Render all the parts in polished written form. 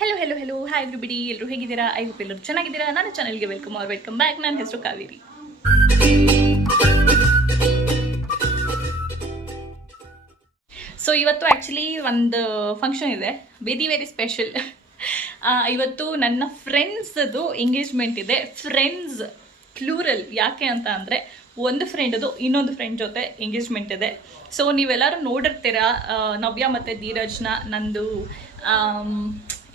Hello hello hello hi everybody, ಎಲ್ಲರೂ ಹೇಗಿದ್ದೀರಾ? I hope ಎಲ್ಲರೂ ಚೆನ್ನಾಗಿದ್ದೀರಾ. ನನ್ನ ಚಾನಲ್ಗೆ ವೆಲ್ಕಮ್ ಬ್ಯಾಕ್. ನನ್ನ ಹೆಸರು ಕಾವೇರಿ. ಸೊ ಇವತ್ತು ಆ್ಯಕ್ಚುಲಿ ಒಂದು ಫಂಕ್ಷನ್ ಇದೆ, ವೆರಿ ಸ್ಪೆಷಲ್. ಇವತ್ತು ನನ್ನ ಫ್ರೆಂಡ್ಸದು ಎಂಗೇಜ್ಮೆಂಟ್ ಇದೆ. ಫ್ರೆಂಡ್ಸ್ ಪ್ಲೂರಲ್, ಯಾಕೆ ಅಂತ ಅಂದರೆ ಒಂದು ಫ್ರೆಂಡದು ಇನ್ನೊಂದು ಫ್ರೆಂಡ್ ಜೊತೆ ಎಂಗೇಜ್ಮೆಂಟ್ ಇದೆ. ಸೊ ನೀವೆಲ್ಲರೂ ನೋಡಿರ್ತೀರಾ, ನವ್ಯ ಮತ್ತು ಧೀರಜ್ನ ನಂದು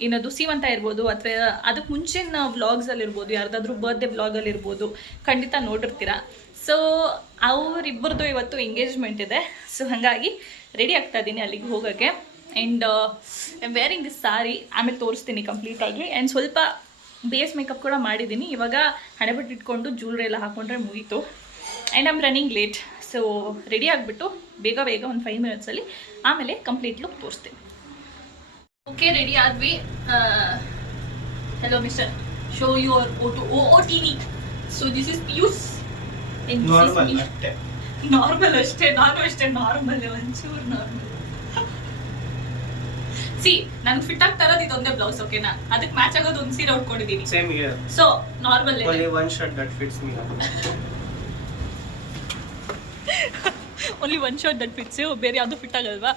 ಏನದು ಸೀಮಂತ ಇರ್ಬೋದು, ಅಥವಾ ಅದಕ್ಕೆ ಮುಂಚಿನ ವ್ಲಾಗ್ಸಲ್ಲಿರ್ಬೋದು, ಯಾರ್ದಾದ್ರೂ ಬರ್ತ್ಡೇ ವ್ಲಾಗಲ್ಲಿರ್ಬೋದು, ಖಂಡಿತ ನೋಡಿರ್ತೀರ. ಸೊ ಅವರಿಬ್ಬರದು ಇವತ್ತು ಎಂಗೇಜ್ಮೆಂಟ್ ಇದೆ. ಸೊ ಹಾಗಾಗಿ ರೆಡಿ ಆಗ್ತಾ ಇದ್ದೀನಿ ಅಲ್ಲಿಗೆ ಹೋಗೋಕ್ಕೆ. And I am wearing this sari, ಆಮೇಲೆ ತೋರಿಸ್ತೀನಿ ಕಂಪ್ಲೀಟಾಗಿ. ಆ್ಯಂಡ್ ಸ್ವಲ್ಪ ಬೇಸ್ ಮೇಕಪ್ ಕೂಡ ಮಾಡಿದ್ದೀನಿ. ಇವಾಗ ಹಣೆಬಟ್ಟು ಇಟ್ಕೊಂಡು ಜ್ಯುವೆಲ್ರಿ ಎಲ್ಲ ಹಾಕ್ಕೊಂಡ್ರೆ ಮುಗೀತು. And I am running late. So ready ಆಗಿಬಿಟ್ಟು ಬೇಗ ಒಂದು 5 ಮಿನಿಟ್ಸಲ್ಲಿ ಆಮೇಲೆ ಕಂಪ್ಲೀಟ್ ಲುಕ್ ತೋರಿಸ್ತೀನಿ. ಓಕೆ, ರೆಡಿ ಆದ್ವಿ. Hello mister, show your OOTD. So this is Pius. Normal ಅಷ್ಟೇ, ನಾನು ಅಷ್ಟೇ ನಾರ್ಮಲ್, ಒಂಚೂರು ನಾರ್ಮಲ್. ಸಿ ನನಗೆ ಫಿಟ್ ಆಗ್ತಾ ಇರೋದು ಇದೊಂದೇ ಬ್ಲೌಸ್, ಓಕೆನಾ? ಅದಕ್ಕೆ ಮ್ಯಾಚ್ ಆಗೋದು ಒಂದು ಸೀರೆ ಉಟ್ಕೊಂಡಿದ್ದೀನಿ. Same here. So normal, only one shirt that fits me. only one shirt that fits you, ಬೇರೆ ಯಾವುದು ಫಿಟ್ ಆಗಲ್ವಾ?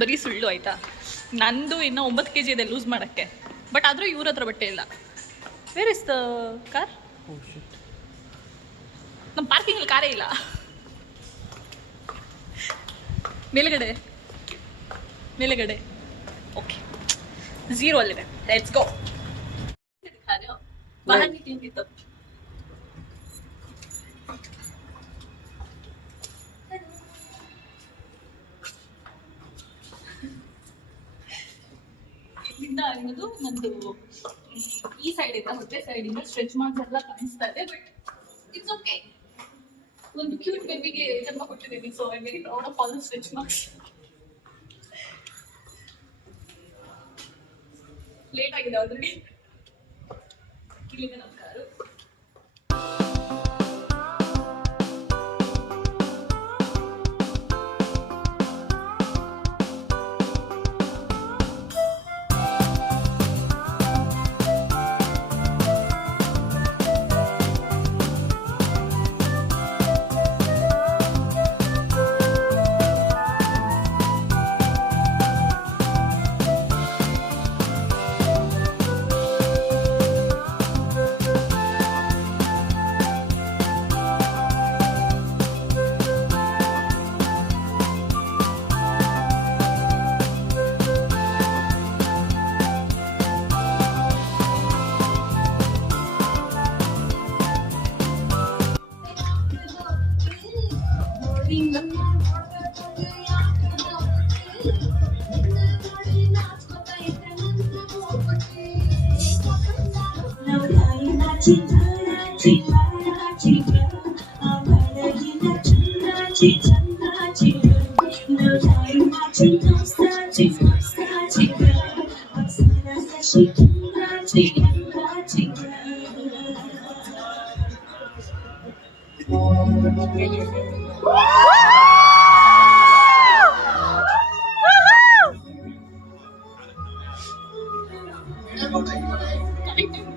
ಬರೀ ಸುಳ್ಳು ಆಯ್ತಾ? ನಂದು ಇನ್ನೂ 9 kg ಇದೆ ಲೂಸ್ ಮಾಡೋಕ್ಕೆ. ಬಟ್ ಆದರೂ ಇವ್ರ ಹತ್ರ ಬಟ್ಟೆ ಇಲ್ಲ. Where is the car? ನಮ್ಮ ಪಾರ್ಕಿಂಗಲ್ಲಿ ಕಾರೇ ಇಲ್ಲ. ಮೇಲೆಗಡೆ ಓಕೆ, 0 ಅಲ್ಲಿದೆ. Let's go. ಅನ್ನೋದು ನಂದು ಈ ಸೈಡ್ ಇಂದ ಹೊಟ್ಟೆ ಸೈಡ್ ಇಂದ ಸ್ಟ್ರೆಚ್ ಮಾರ್ಕ್ಸ್ ಎಲ್ಲ ಕಾಣಿಸ್ತಾ ಇದೆ. But it's okay. ಒಂದು ಕ್ಯೂಟ್ ಬೇಬಿಗೆ ಜನ್ಮ ಕೊಟ್ಟಿದ್ದೀನಿ. So I very proud of all the stretch marks. Late ಆಗಿದೆ ಆಲ್ರೆಡಿ. ಇಲ್ಲಿಂದ ನಮ್ಮ ಕಾರು.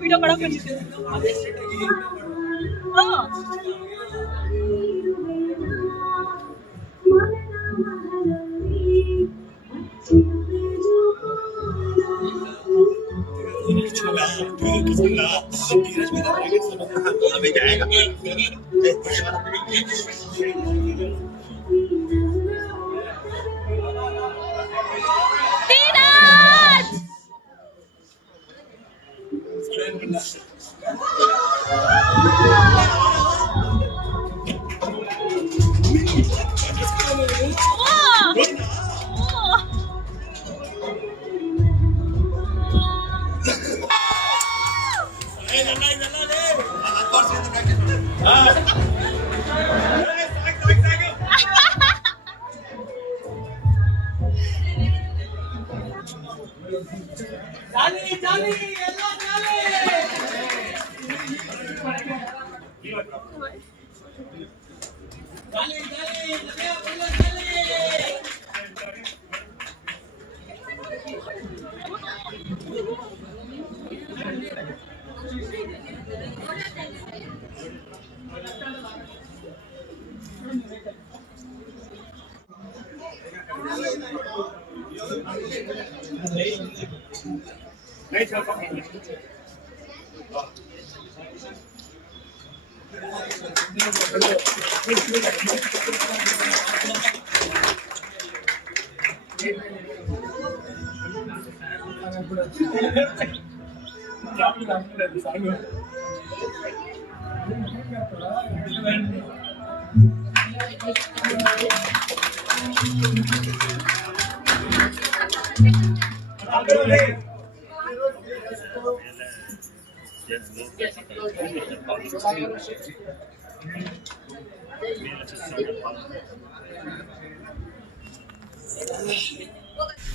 ವಿಡಿಯೋ ಮಾಡಕ್ ಬಂದಿದ್ದೆ.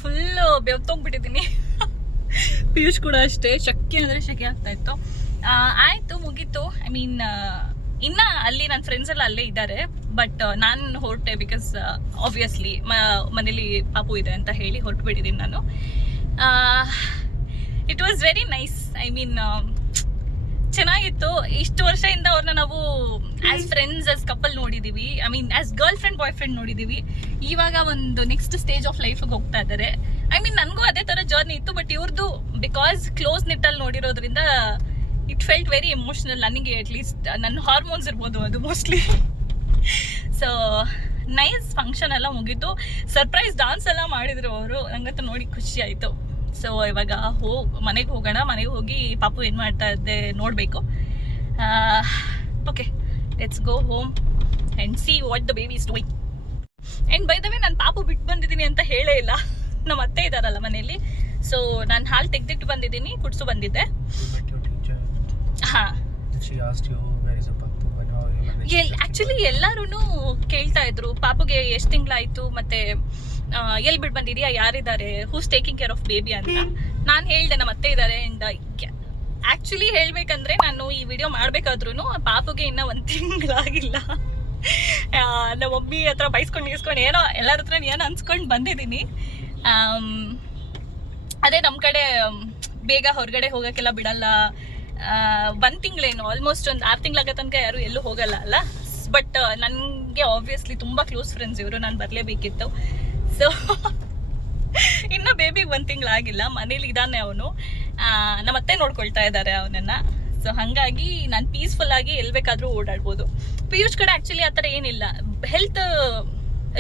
ಫುಲ್ಲು ಬೆವ್ತೋಗ್ಬಿಟ್ಟಿದ್ದೀನಿ. ಪಿಯೂಷ್ ಕೂಡ ಅಷ್ಟೇ, ಶೆಕೆ ಅಂದರೆ ಶೆಕೆ ಆಗ್ತಾ ಇತ್ತು. ಆಯಿತು, ಮುಗೀತು. ಐ ಮೀನ್ ಇನ್ನು ಅಲ್ಲಿ ನನ್ನ ಫ್ರೆಂಡ್ಸ್ ಎಲ್ಲ ಅಲ್ಲೇ ಇದ್ದಾರೆ. ಬಟ್ ನಾನು ಹೊರಟೆ ಬಿಕಾಸ್ ಆಬ್ವಿಯಸ್ಲಿ ಮನೇಲಿ ಪಾಪು ಇದೆ ಅಂತ ಹೇಳಿ ಹೊರಟುಬಿಟ್ಟಿದ್ದೀನಿ ನಾನು. It was very nice. I mean ಚೆನ್ನಾಗಿತ್ತು. ಇಷ್ಟು ವರ್ಷದಿಂದ ಅವ್ರನ್ನ ನಾವು ಆಸ್ ಫ್ರೆಂಡ್ಸ್, ಆಸ್ ಕಪಲ್ ನೋಡಿದೀವಿ. I mean as girlfriend boyfriend ನೋಡಿದೀವಿ. ಇವಾಗ ಒಂದು ನೆಕ್ಸ್ಟ್ ಸ್ಟೇಜ್ ಆಫ್ ಲೈಫ್ಗೆ ಹೋಗ್ತಾ ಇದ್ದಾರೆ. ಐ ಮೀನ್ ನನಗೂ ಅದೇ ತರ ಜರ್ನಿ ಇತ್ತು, ಬಟ್ ಇವ್ರದ್ದು ಬಿಕಾಸ್ ಕ್ಲೋಸ್ ನಿಟ್ಟಲ್ಲಿ ನೋಡಿರೋದ್ರಿಂದ ಇಟ್ ಫೆಲ್ಟ್ ವೆರಿ ಎಮೋಷನಲ್. ನನಗೆ ಅಟ್ಲೀಸ್ಟ್ ನನ್ನ ಹಾರ್ಮೋನ್ಸ್ ಇರ್ಬೋದು ಅದು ಮೋಸ್ಟ್ಲಿ. So nice. ಫಂಕ್ಷನ್ ಎಲ್ಲ ಮುಗೀತು. ಸರ್ಪ್ರೈಸ್ ಡಾನ್ಸ್ ಎಲ್ಲ ಮಾಡಿದ್ರು ಅವರು. ನಂಗಂತೂ ನೋಡಿ ಖುಷಿ ಆಯಿತು. ಸೊ ಇವಾಗ ಮನೆಗೆ ಹೋಗೋಣ. ಮನೆಗೆ ಹೋಗಿ ಪಾಪು ಏನು ಮಾಡ್ತಾ ಇದ್ದೆ ನೋಡಬೇಕು. Okay, let's go home and see what the baby is doing. And by the way ನಾನು ಪಾಪು ಬಿಟ್ಟು ಬಂದಿದ್ದೀನಿ ಅಂತ ಹೇಳೇ ಇಲ್ಲ. ನಮ್ಮ ಅತ್ತೆ ಇದ್ದಾರಲ್ಲ ಮನೆಯಲ್ಲಿ. ಸೊ ನಾನು ಹಾಲು ತೆಗೆದಿಟ್ಟು ಬಂದಿದ್ದೀನಿ, ಕುಡಿಸು ಬಂದಿದ್ದೆ. ಹಾಂ, ಆಕ್ಚುಲಿ ಎಲ್ಲರೂ ಕೇಳ್ತಾ ಇದ್ರು ಪಾಪುಗೆ ಎಷ್ಟು ತಿಂಗಳಾಯ್ತು, ಮತ್ತೆ ಎಲ್ಲಿ ಬಿಟ್ಟು ಬಂದಿದ್ಯಾ, ಯಾರಿದ್ದಾರೆ, who's taking care of baby ಅಂತ. ನಾನು ಹೇಳ್ದೆ ನಮ್ಮ ಅತ್ತೆ ಇದ್ದಾರೆ. ಅಂಡ್ ಆಕ್ಚುಲಿ ಹೇಳ್ಬೇಕಂದ್ರೆ ನಾನು ಈ ವಿಡಿಯೋ ಮಾಡ್ಬೇಕಾದ್ರೂ ಪಾಪುಗೆ ಇನ್ನ 1 ತಿಂಗಳಾಗಿಲ್ಲ. ನಮ್ಮ ಮಮ್ಮಿ ಹತ್ರ ಬೈಸ್ಕೊಂಡು ಏನೋ ಎಲ್ಲರ ಹತ್ರ ಏನೋ ಅನ್ಸ್ಕೊಂಡು ಬಂದಿದ್ದೀನಿ. ಅದೇ ನಮ್ಮ ಕಡೆ ಬೇಗ ಹೊರಗಡೆ ಹೋಗೋಕ್ಕೆಲ್ಲ ಬಿಡಲ್ಲ. 1 ತಿಂಗಳೇನು, ಆಲ್ಮೋಸ್ಟ್ ಒಂದು 6 ತಿಂಗಳಾಗ ತನಕ ಯಾರು ಎಲ್ಲೂ ಹೋಗಲ್ಲ ಅಲ್ಲ. ಬಟ್ ನನಗೆ ಆಬ್ವಿಯಸ್ಲಿ ತುಂಬ ಕ್ಲೋಸ್ ಫ್ರೆಂಡ್ಸ್ ಇವರು, ನಾನು ಬರಲೇಬೇಕಿತ್ತು. ಸೊ ಇನ್ನು ಬೇಬಿಗೆ 1 ತಿಂಗಳಾಗಿಲ್ಲ, ಮನೇಲಿ ಇದ್ದಾನೆ ಅವನು. ನಮ್ಮತ್ತೆ ನೋಡ್ಕೊಳ್ತಾ ಇದ್ದಾರೆ ಅವನನ್ನ. ಸೊ ಹಾಗಾಗಿ ನಾನು ಪೀಸ್ಫುಲ್ ಆಗಿ ಎಲ್ಲಿ ಬೇಕಾದರೂ ಓಡಾಡ್ಬೋದು. ಪಿಯೂಷ್ ಕಡೆ ಆ್ಯಕ್ಚುಲಿ ಆ ಥರ ಏನಿಲ್ಲ. ಹೆಲ್ತ್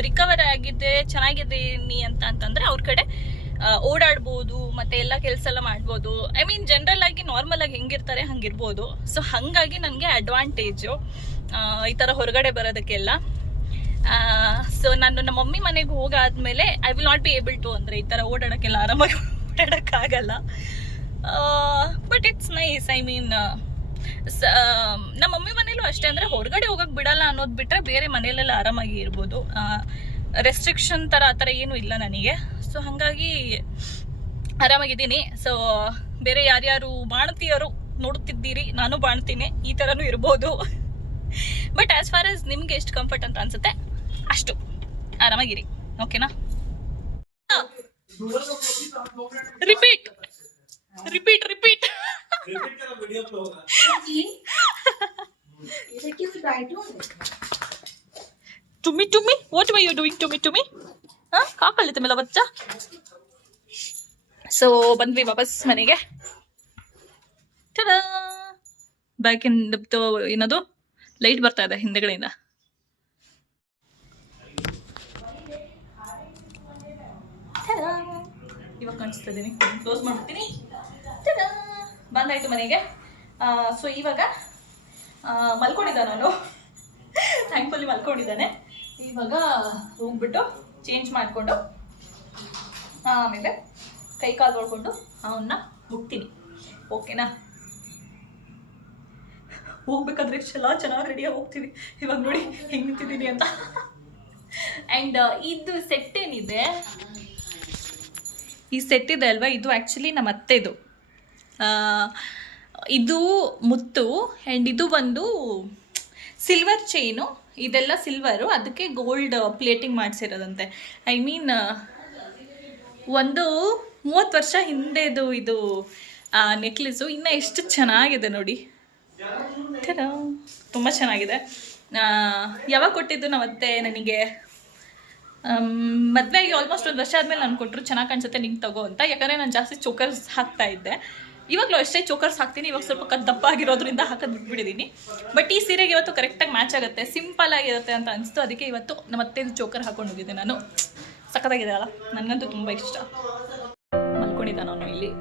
ರಿಕವರ್ ಆಗಿದೆ, ಚೆನ್ನಾಗಿದ್ದೀನಿ ಅಂತಂದರೆ ಅವ್ರ ಕಡೆ ಓಡಾಡ್ಬೋದು, ಮತ್ತೆ ಎಲ್ಲ ಕೆಲಸ ಎಲ್ಲ ಮಾಡ್ಬೋದು. ಐ ಮೀನ್ ಜನರಲ್ ಆಗಿ ನಾರ್ಮಲ್ ಆಗಿ ಹೆಂಗಿರ್ತಾರೆ ಹಂಗಿರ್ಬೋದು. ಸೊ ಹಾಗಾಗಿ ನನಗೆ ಅಡ್ವಾಂಟೇಜು ಈ ಥರ ಹೊರಗಡೆ ಬರೋದಕ್ಕೆಲ್ಲ. ಸೊ ನಾನು ನಮ್ಮ ಮಮ್ಮಿ ಮನೆಗೆ ಹೋಗಾದ್ಮೇಲೆ I will not be able to, ಅಂದರೆ ಈ ಥರ ಓಡಾಡೋಕ್ಕೆಲ್ಲ ಆರಾಮಾಗಿ ಓಡಾಡೋಕ್ಕಾಗಲ್ಲ. But it's nice. I mean ನಮ್ಮ ಮಮ್ಮಿ ಮನೇಲೂ ಅಷ್ಟೇ, ಅಂದರೆ ಹೊರಗಡೆ ಹೋಗಕ್ಕೆ ಬಿಡಲ್ಲ ಅನ್ನೋದು ಬಿಟ್ಟರೆ ಬೇರೆ ಮನೆಯಲ್ಲೆಲ್ಲ ಆರಾಮಾಗಿ ಇರ್ಬೋದು. ರೆಸ್ಟ್ರಿಕ್ಷನ್ ಥರ ಆ ಥರ ಏನೂ ಇಲ್ಲ ನನಗೆ. ಸೊ ಹಾಗಾಗಿ ಆರಾಮಾಗಿದ್ದೀನಿ. ಸೊ ಬೇರೆ ಯಾರ್ಯಾರು ಬಾಣ್ತಿಯರು ನೋಡುತ್ತಿದ್ದೀರಿ, ನಾನು ಬಾಣ್ತೀನಿ, ಈ ಥರನೂ ಇರ್ಬೋದು. ಬಟ್ ಆಸ್ ಫಾರ್ ಆಸ್ ನಿಮ್ಗೆ ಎಷ್ಟು ಕಂಫರ್ಟ್ ಅಂತ ಅನ್ಸುತ್ತೆ ಅಷ್ಟು ಆರಾಮಾಗಿರಿ. ಓಕೆನಾ? Repeat repeat repeat. टुमी टुमी, what were you doing टुमी टुमी? हाँ, क्या कर लेते मेरा बच्चा? So ಬಂದ್ವಿ ವಾಪಸ್ ಮನೆಗೆ. ಬ್ಯಾಕ್ ಇಂದ ಏನದು ಲೈಟ್ ಬರ್ತಾ ಇದೆ ಹಿಂದೆಗಡೆಯಿಂದ. ಇವಾಗ ಕಾಣಿಸ್ತಾ ಇದ್ದೀನಿ, ಕ್ಲೋಸ್ ಮಾಡ್ತೀನಿ. ಬಂದಾಯ್ತು ಮನೆಗೆ. ಸೊ ಇವಾಗ ಮಲ್ಕೊಂಡಿದ್ದ ನಾನು, ಥ್ಯಾಂಕ್ಫುಲಿ ಮಲ್ಕೊಂಡಿದ್ದಾನೆ. ಇವಾಗ ಹೋಗ್ಬಿಟ್ಟು ಚೇಂಜ್ ಮಾಡಿಕೊಂಡು ಆಮೇಲೆ ಕೈ ಕಾಲು ತೊಳ್ಕೊಂಡು ಅವನ್ನ ಮುಟ್ತೀನಿ. ಓಕೆನಾ? ಹೋಗ್ಬೇಕಾದ್ರೆ ಚೆನ್ನಾಗಿ ರೆಡಿಯಾಗಿ ಹೋಗ್ತೀವಿ. ಇವಾಗ ನೋಡಿ ಹೆಂಗೆ ನಿಂತಿದ್ದೀನಿ ಅಂತ. ಆ್ಯಂಡ್ ಇದು ಸೆಟ್ ಏನಿದೆ, ಈ ಸೆಟ್ ಇದೆ ಅಲ್ವಾ, ಇದು ಆ್ಯಕ್ಚುಲಿ ನಮ್ಮ ಅತ್ತೆದು. ಇದು ಮುತ್ತು. ಆ್ಯಂಡ್ ಇದು ಬಂದು ಸಿಲ್ವರ್ ಚೈನು, ಇದೆಲ್ಲ ಸಿಲ್ವರು, ಅದಕ್ಕೆ ಗೋಲ್ಡ್ ಪ್ಲೇಟಿಂಗ್ ಮಾಡಿಸಿರೋದಂತೆ. ಐ ಮೀನ್ ಒಂದು 30 ವರ್ಷ ಹಿಂದೆದು ಇದು ನೆಕ್ಲೆಸು. ಇನ್ನು ಎಷ್ಟು ಚೆನ್ನಾಗಿದೆ ನೋಡಿ, ತುಂಬ ಚೆನ್ನಾಗಿದೆ. ಯಾವಾಗ ಕೊಟ್ಟಿದ್ದು ನಾವತ್ತೆ ನನಗೆ ಮದುವೆಗೆ ಆಲ್ಮೋಸ್ಟ್ 1 ವರ್ಷ ಆದಮೇಲೆ ನಾನು ಕೊಟ್ಟರು, ಚೆನ್ನಾಗಿ ಕಾಣಿಸುತ್ತೆ ನಿಂಗೆ ತಗೋ ಅಂತ. ಯಾಕಂದರೆ ನಾನು ಜಾಸ್ತಿ ಚೋಕರ್ಸ್ ಹಾಕ್ತಾ ಇದ್ದೆ. ಇವಾಗಲೂ ಅಷ್ಟೇ ಚೋಕರ್ಸ್ ಹಾಕ್ತೀನಿ, ಇವಾಗ ಸ್ವಲ್ಪ ದಪ್ಪ ಆಗಿರೋದ್ರಿಂದ ಹಾಕೋದು ಬಿಟ್ಬಿಟ್ಟಿದ್ದೀನಿ. ಬಟ್ ಈ ಸೀರೆಗೆ ಇವತ್ತು ಕರೆಕ್ಟಾಗಿ ಮ್ಯಾಚ್ ಆಗುತ್ತೆ, ಸಿಂಪಲ್ ಆಗಿರುತ್ತೆ ಅಂತ ಅನಿಸ್ತು. ಅದಕ್ಕೆ ಇವತ್ತು ಮತ್ತೆ ಚೋಕರ್ ಹಾಕೊಂಡು ಹೋಗಿದ್ದೆ ನಾನು. ಸಖತ್ತಾಗಿದೆ ಅಲ್ಲ, ನನಗಂತೂ ತುಂಬ ಇಷ್ಟ. ಮಲ್ಕೊಂಡಿದ್ದ ನಾನು ಇಲ್ಲಿ.